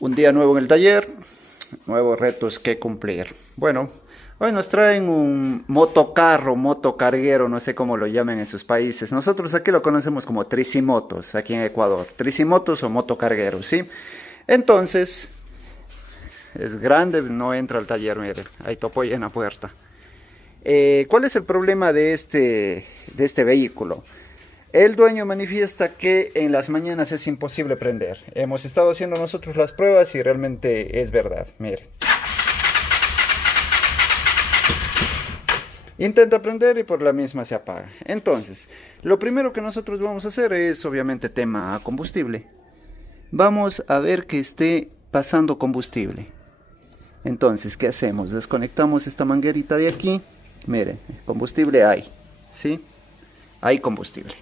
Un día nuevo en el taller, nuevos retos que cumplir. Bueno, hoy nos traen un motocarro, motocarguero, no sé cómo lo llamen en sus países. Nosotros aquí lo conocemos como tricimotos, aquí en Ecuador. Tricimotos o motocargueros, ¿sí? Entonces, es grande, no entra al taller, mire, hay topolla en la puerta. ¿Cuál es el problema de este vehículo? El dueño manifiesta que en las mañanas es imposible prender. Hemos estado haciendo nosotros las pruebas y realmente es verdad. Mire. Intenta prender y por la misma se apaga. Entonces, lo primero que nosotros vamos a hacer es obviamente tema combustible. Vamos a ver que esté pasando combustible. Entonces, ¿qué hacemos? Desconectamos esta manguerita de aquí. Mire, combustible hay, ¿sí? Hay combustible.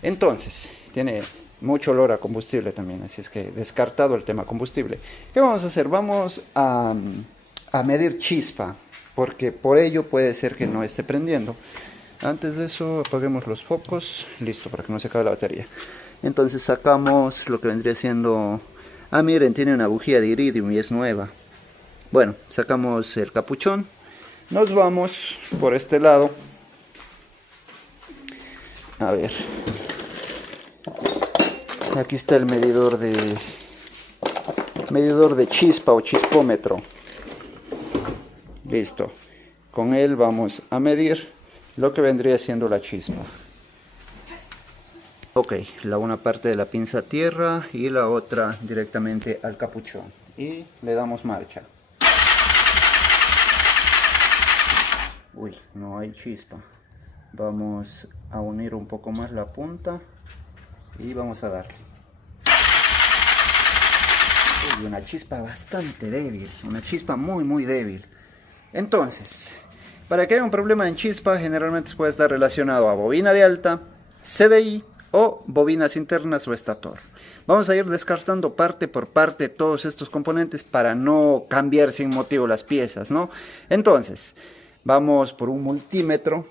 Entonces, tiene mucho olor a combustible también, así es que descartado el tema combustible. ¿Qué vamos a hacer? Vamos a medir chispa, porque por ello puede ser que no esté prendiendo. Antes de eso, apaguemos los focos, listo, para que no se acabe la batería. Entonces sacamos lo que vendría siendo... Ah, miren, tiene una bujía de iridium y es nueva. Bueno, sacamos el capuchón. Nos vamos por este lado. A ver. Aquí está el medidor de chispa o chispómetro. Listo. Con él vamos a medir lo que vendría siendo la chispa. Ok, una parte de la pinza a tierra y la otra directamente al capuchón. Y le damos marcha. Uy, no hay chispa. Vamos a unir un poco más la punta y vamos a darle. Uy, una chispa bastante débil, una chispa muy débil. Entonces, para que haya un problema en chispa, generalmente puede estar relacionado a bobina de alta, CDI o bobinas internas o estator. Vamos a ir descartando parte por parte todos estos componentes para no cambiar sin motivo las piezas, ¿no? Entonces, vamos por un multímetro.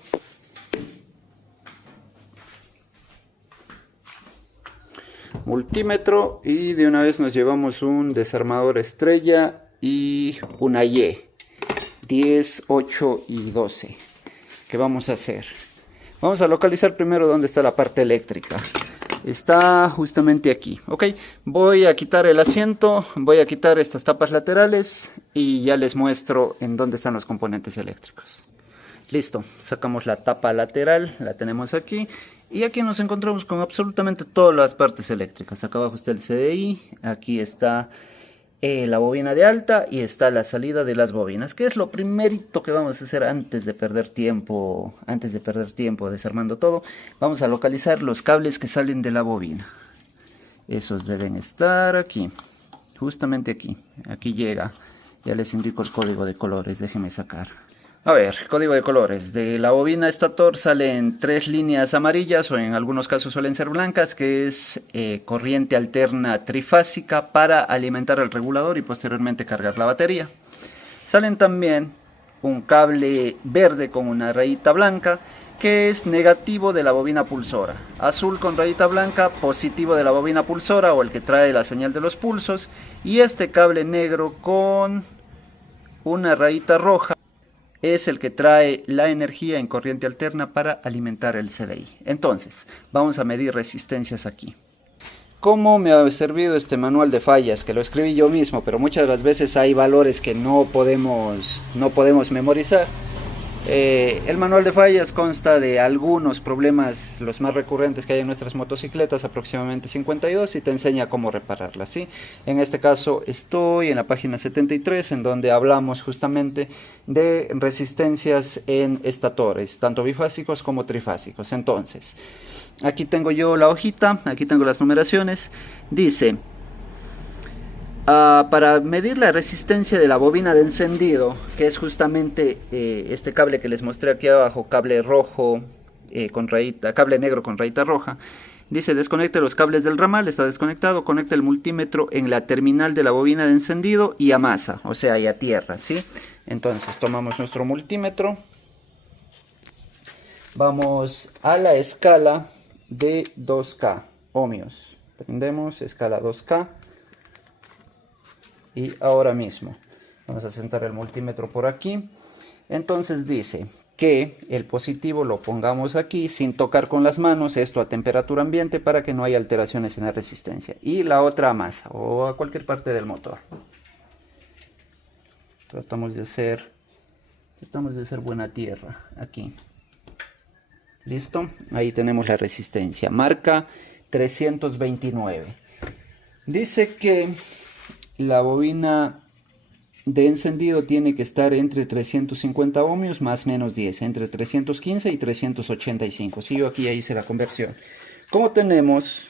Y de una vez nos llevamos un desarmador estrella y una Y 10, 8 y 12. ¿Qué vamos a hacer? Vamos a localizar primero dónde está la parte eléctrica. Está justamente aquí, ok. Voy a quitar el asiento, voy a quitar estas tapas laterales y ya les muestro en dónde están los componentes eléctricos. Listo, sacamos la tapa lateral, la tenemos aquí. Y aquí nos encontramos con absolutamente todas las partes eléctricas. Acá abajo está el CDI, aquí está la bobina de alta y está la salida de las bobinas. ¿Qué es lo primerito que vamos a hacer antes de perder tiempo? Desarmando todo, vamos a localizar los cables que salen de la bobina. Esos deben estar aquí, justamente aquí. Aquí llega, ya les indico el código de colores, déjenme sacar. A ver, código de colores. De la bobina estator salen 3 líneas amarillas o en algunos casos suelen ser blancas, que es corriente alterna trifásica para alimentar el regulador y posteriormente cargar la batería. Salen también un cable verde con una rayita blanca, que es negativo de la bobina pulsora. Azul con rayita blanca, positivo de la bobina pulsora o el que trae la señal de los pulsos. Y este cable negro con una rayita roja es el que trae la energía en corriente alterna para alimentar el CDI. Entonces, vamos a medir resistencias aquí. ¿Cómo me ha servido este manual de fallas? Que lo escribí yo mismo, pero muchas de las veces hay valores que no podemos memorizar. El manual de fallas consta de algunos problemas, los más recurrentes que hay en nuestras motocicletas, aproximadamente 52, y te enseña cómo repararlas, ¿sí? En este caso estoy en la página 73, en donde hablamos justamente de resistencias en estatores, tanto bifásicos como trifásicos. Entonces, aquí tengo yo la hojita, aquí tengo las numeraciones, dice... para medir la resistencia de la bobina de encendido, que es justamente este cable que les mostré aquí abajo, cable rojo cable negro con rayita roja, dice desconecte los cables del ramal, está desconectado, conecta el multímetro en la terminal de la bobina de encendido y amasa, o sea, y a tierra, ¿sí? Entonces tomamos nuestro multímetro, vamos a la escala de 2K ohmios, prendemos escala 2K. y ahora mismo. Vamos a sentar el multímetro por aquí. Entonces dice que el positivo lo pongamos aquí sin tocar con las manos, esto a temperatura ambiente para que no haya alteraciones en la resistencia. Y la otra a masa o a cualquier parte del motor. Tratamos de hacer buena tierra aquí. Listo, ahí tenemos la resistencia, marca 329. Dice que la bobina de encendido tiene que estar entre 350 ohmios más menos 10, entre 315 y 385. Si yo aquí ya hice la conversión. Como tenemos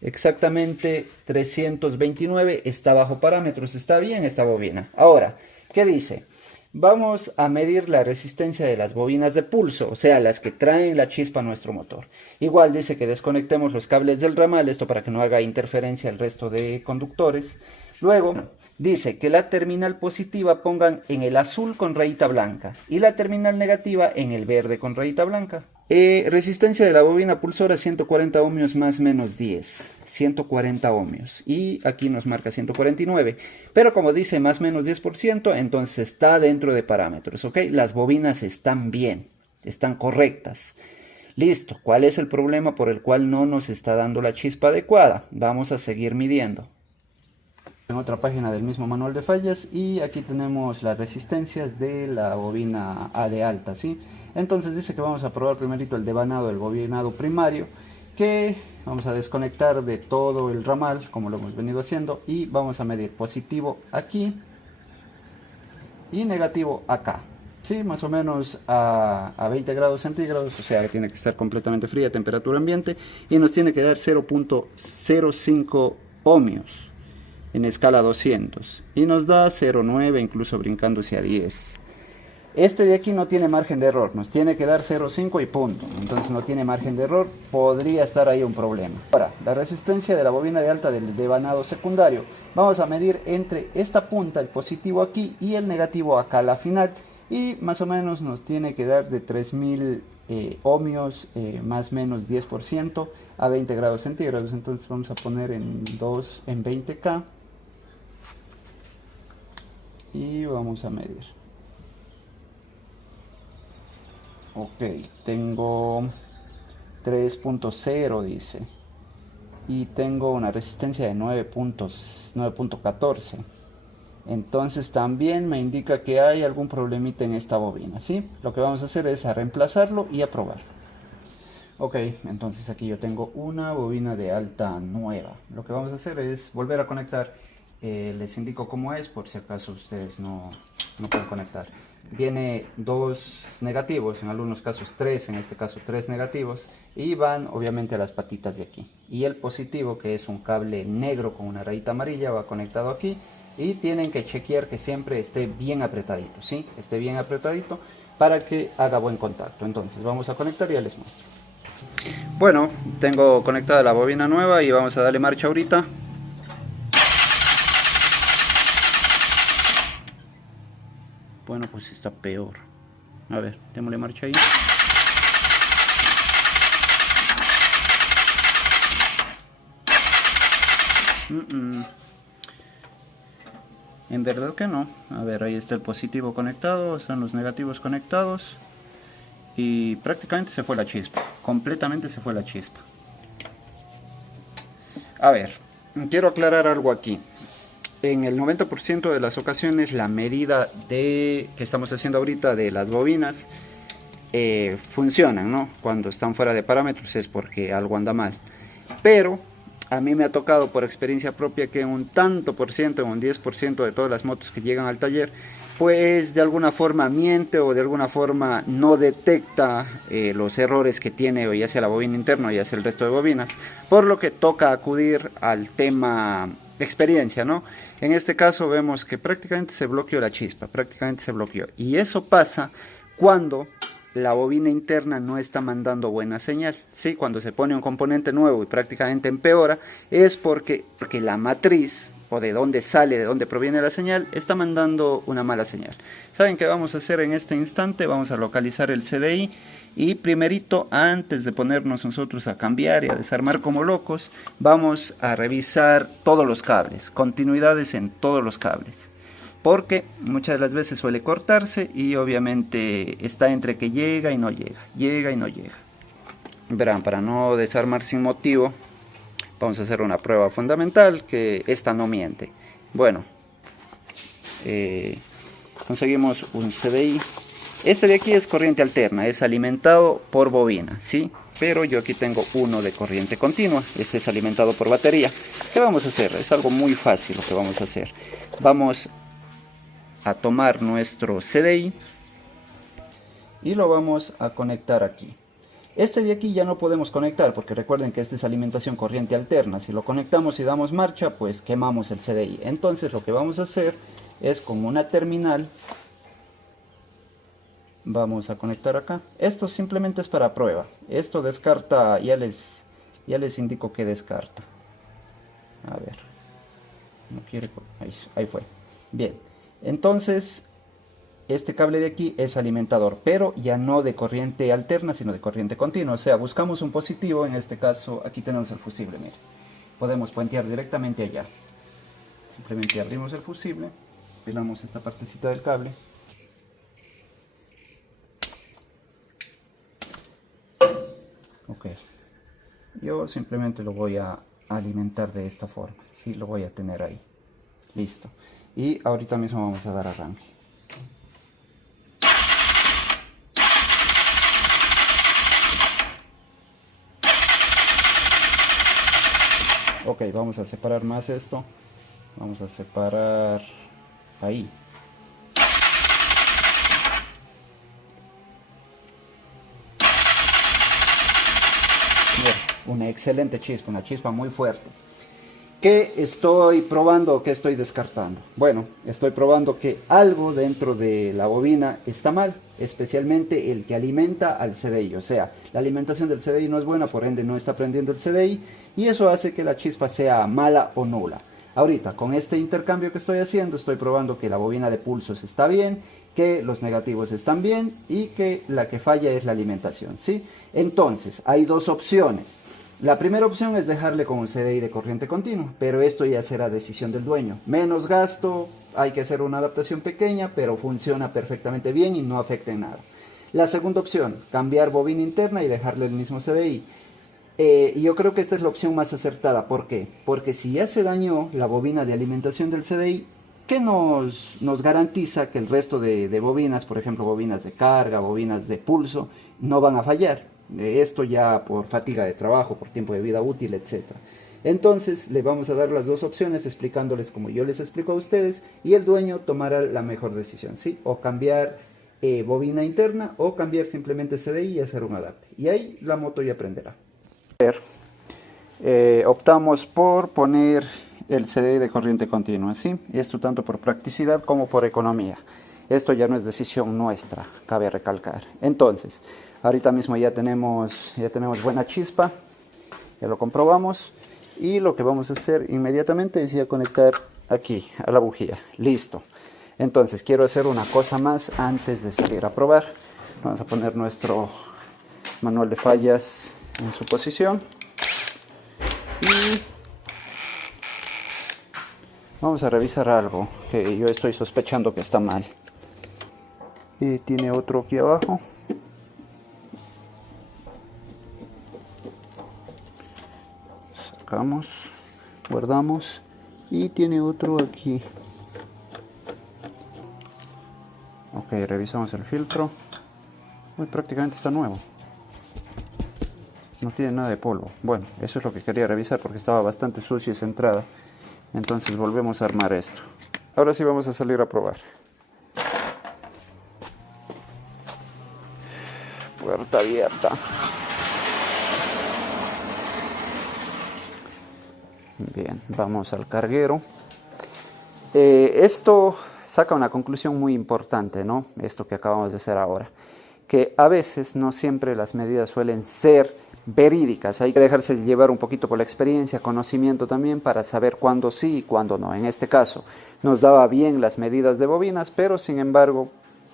exactamente 329, está bajo parámetros, está bien esta bobina. Ahora, ¿qué dice? Vamos a medir la resistencia de las bobinas de pulso, o sea, las que traen la chispa a nuestro motor. Igual dice que desconectemos los cables del ramal, esto para que no haga interferencia al resto de conductores. Luego dice que la terminal positiva pongan en el azul con rayita blanca y la terminal negativa en el verde con rayita blanca. Resistencia de la bobina pulsora 140 ohmios más menos 10, 140 ohmios, y aquí nos marca 149, pero como dice más menos 10%, entonces está dentro de parámetros, ¿ok? Las bobinas están bien, están correctas. Listo, ¿cuál es el problema por el cual no nos está dando la chispa adecuada? Vamos a seguir midiendo. En otra página del mismo manual de fallas, y aquí tenemos las resistencias de la bobina A de alta, ¿sí? Entonces dice que vamos a probar primerito el devanado del bobinado primario, que vamos a desconectar de todo el ramal como lo hemos venido haciendo, y vamos a medir positivo aquí y negativo acá, ¿sí? Más o menos a 20 grados centígrados, o sea que tiene que estar completamente fría, temperatura ambiente, y nos tiene que dar 0.05 ohmios en escala 200 y nos da 0.9, incluso brincándose a 10. Este de aquí no tiene margen de error, nos tiene que dar 0.5 y punto, entonces no tiene margen de error, podría estar ahí un problema. Ahora, la resistencia de la bobina de alta del devanado secundario, vamos a medir entre esta punta, el positivo aquí, y el negativo acá a la final, y más o menos nos tiene que dar de 3000 ohmios más o menos 10% a 20 grados centígrados. Entonces vamos a poner en 20K y vamos a medir. Ok, tengo 3.0 dice, y tengo una resistencia de 9.14. Entonces también me indica que hay algún problemita en esta bobina, ¿sí? Lo que vamos a hacer es a reemplazarlo y a probar. Ok, entonces aquí yo tengo una bobina de alta nueva. Lo que vamos a hacer es volver a conectar. Les indico cómo es por si acaso ustedes no pueden conectar. Viene dos negativos, en algunos casos tres, en este caso tres negativos, y van obviamente a las patitas de aquí. Y el positivo, que es un cable negro con una rayita amarilla, va conectado aquí. Y tienen que chequear que siempre esté bien apretadito, ¿sí? Esté bien apretadito para que haga buen contacto. Entonces vamos a conectar y ya les muestro. Bueno, tengo conectada la bobina nueva y vamos a darle marcha ahorita. Bueno, pues está peor. A ver, démosle marcha ahí. En verdad que no. A ver, ahí está el positivo conectado, están los negativos conectados. Y prácticamente se fue la chispa. Completamente se fue la chispa. A ver, quiero aclarar algo aquí. En el 90% de las ocasiones la medida que estamos haciendo ahorita de las bobinas funcionan, ¿no? Cuando están fuera de parámetros es porque algo anda mal. Pero a mí me ha tocado por experiencia propia que un tanto por ciento, un 10% de todas las motos que llegan al taller, pues de alguna forma miente o de alguna forma no detecta los errores que tiene, ya sea la bobina interna o ya sea el resto de bobinas, por lo que toca acudir al tema experiencia, ¿no? En este caso vemos que prácticamente se bloqueó la chispa, prácticamente se bloqueó, y eso pasa cuando la bobina interna no está mandando buena señal, ¿sí? Cuando se pone un componente nuevo y prácticamente empeora, es porque la matriz, o de dónde sale, de dónde proviene la señal, está mandando una mala señal. ¿Saben qué vamos a hacer en este instante? Vamos a localizar el CDI y primerito, antes de ponernos nosotros a cambiar y a desarmar como locos, vamos a revisar todos los cables, continuidades en todos los cables. Porque muchas de las veces suele cortarse y obviamente está entre que llega y no llega, llega y no llega. Verán, para no desarmar sin motivo, vamos a hacer una prueba fundamental, que esta no miente. Bueno, conseguimos un CDI. Este de aquí es corriente alterna, es alimentado por bobina, ¿sí? Pero yo aquí tengo uno de corriente continua, este es alimentado por batería. ¿Qué vamos a hacer? Es algo muy fácil lo que vamos a hacer. Vamos a tomar nuestro CDI y lo vamos a conectar aquí. Este de aquí ya no podemos conectar porque recuerden que esta es alimentación corriente alterna. Si lo conectamos y damos marcha, pues quemamos el CDI. Entonces lo que vamos a hacer es con una terminal, vamos a conectar acá. Esto simplemente es para prueba. Esto descarta, ya les indico que descarta. A ver, no quiere, ahí fue. Bien, entonces este cable de aquí es alimentador, pero ya no de corriente alterna, sino de corriente continua. O sea, buscamos un positivo, en este caso aquí tenemos el fusible, miren. Podemos puentear directamente allá. Simplemente abrimos el fusible, pelamos esta partecita del cable. Ok, yo simplemente lo voy a alimentar de esta forma, sí, lo voy a tener ahí, listo. Y ahorita mismo vamos a dar arranque. Ok, vamos a separar más esto, vamos a separar ahí. Una excelente chispa, una chispa muy fuerte. ¿Qué estoy probando o qué estoy descartando? Bueno, estoy probando que algo dentro de la bobina está mal, especialmente el que alimenta al CDI. O sea, la alimentación del CDI no es buena, por ende no está prendiendo el CDI y eso hace que la chispa sea mala o nula. Ahorita, con este intercambio que estoy haciendo, estoy probando que la bobina de pulsos está bien, que los negativos están bien y que la que falla es la alimentación, ¿sí? Entonces, hay dos opciones. La primera opción es dejarle con un CDI de corriente continua, pero esto ya será decisión del dueño. Menos gasto, hay que hacer una adaptación pequeña, pero funciona perfectamente bien y no afecta en nada. La segunda opción, cambiar bobina interna y dejarle el mismo CDI. Yo creo que esta es la opción más acertada. ¿Por qué? Porque si ya se dañó la bobina de alimentación del CDI, ¿qué nos garantiza que el resto de bobinas, por ejemplo bobinas de carga, bobinas de pulso, no van a fallar? Esto ya por fatiga de trabajo, por tiempo de vida útil, etc. Entonces le vamos a dar las dos opciones explicándoles como yo les explico a ustedes y el dueño tomará la mejor decisión, ¿sí? O cambiar bobina interna o cambiar simplemente CDI y hacer un adapte. Y ahí la moto ya prenderá. Optamos por poner el CDI de corriente continua, ¿sí? Esto tanto por practicidad como por economía. Esto ya no es decisión nuestra, cabe recalcar. Entonces, ahorita mismo ya tenemos buena chispa, ya lo comprobamos. Y lo que vamos a hacer inmediatamente es ya conectar aquí a la bujía. Listo. Entonces, quiero hacer una cosa más antes de salir a probar. Vamos a poner nuestro manual de fallas en su posición. Y vamos a revisar algo que yo estoy sospechando que está mal. Y tiene otro aquí abajo. Sacamos, guardamos y tiene otro aquí. Ok, revisamos el filtro. Uy, prácticamente está nuevo. No tiene nada de polvo. Bueno, eso es lo que quería revisar porque estaba bastante sucia esa entrada. Entonces volvemos a armar esto. Ahora sí vamos a salir a probar. Puerta abierta. Bien, vamos al carguero. Esto saca una conclusión muy importante, ¿no? Esto que acabamos de hacer ahora. que a veces no siempre las medidas suelen ser verídicas. Hay que dejarse llevar un poquito por la experiencia, conocimiento también, para saber cuándo sí y cuándo no. En este caso nos daba bien las medidas de bobinas, pero sin embargo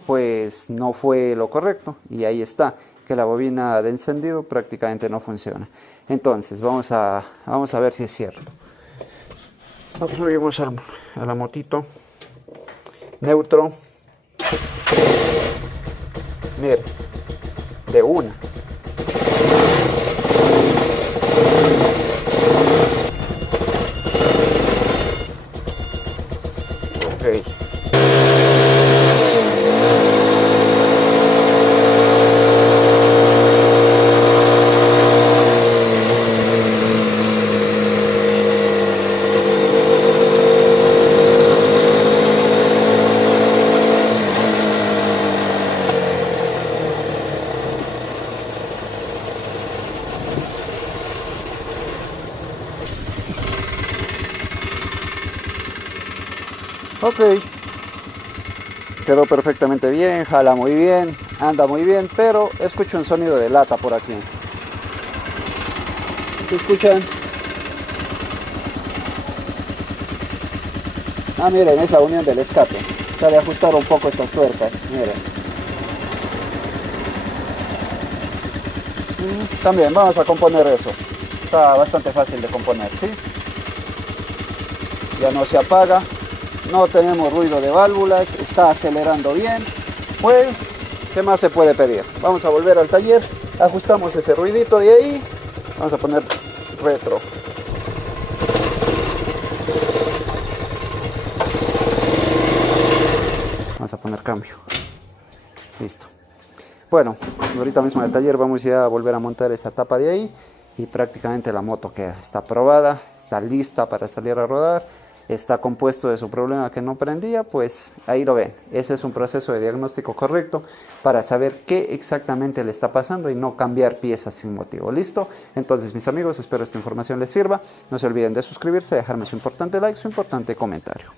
pues no fue lo correcto, y ahí está, que la bobina de encendido prácticamente no funciona. Entonces vamos a ver si es cierto. Nos subimos a la motito, neutro, miren, de una. Ok. Ok, quedó perfectamente bien, jala muy bien, anda muy bien, pero escucho un sonido de lata por aquí. ¿Se escuchan? Ah, miren, es la unión del escape. Cabe ajustar un poco estas tuercas, miren. También vamos a componer eso. Está bastante fácil de componer, ¿sí? Ya no se apaga. No tenemos ruido de válvulas, está acelerando bien. Pues, ¿qué más se puede pedir? Vamos a volver al taller, ajustamos ese ruidito de ahí. Vamos a poner retro. Vamos a poner cambio. Listo. Bueno, ahorita mismo en el taller vamos ya a volver a montar esa tapa de ahí. Y prácticamente la moto queda, está probada, está lista para salir a rodar. Está compuesto de su problema que no prendía, pues ahí lo ven. Ese es un proceso de diagnóstico correcto para saber qué exactamente le está pasando y no cambiar piezas sin motivo. ¿Listo? Entonces, mis amigos, espero esta información les sirva. No se olviden de suscribirse, dejarme su importante like, su importante comentario.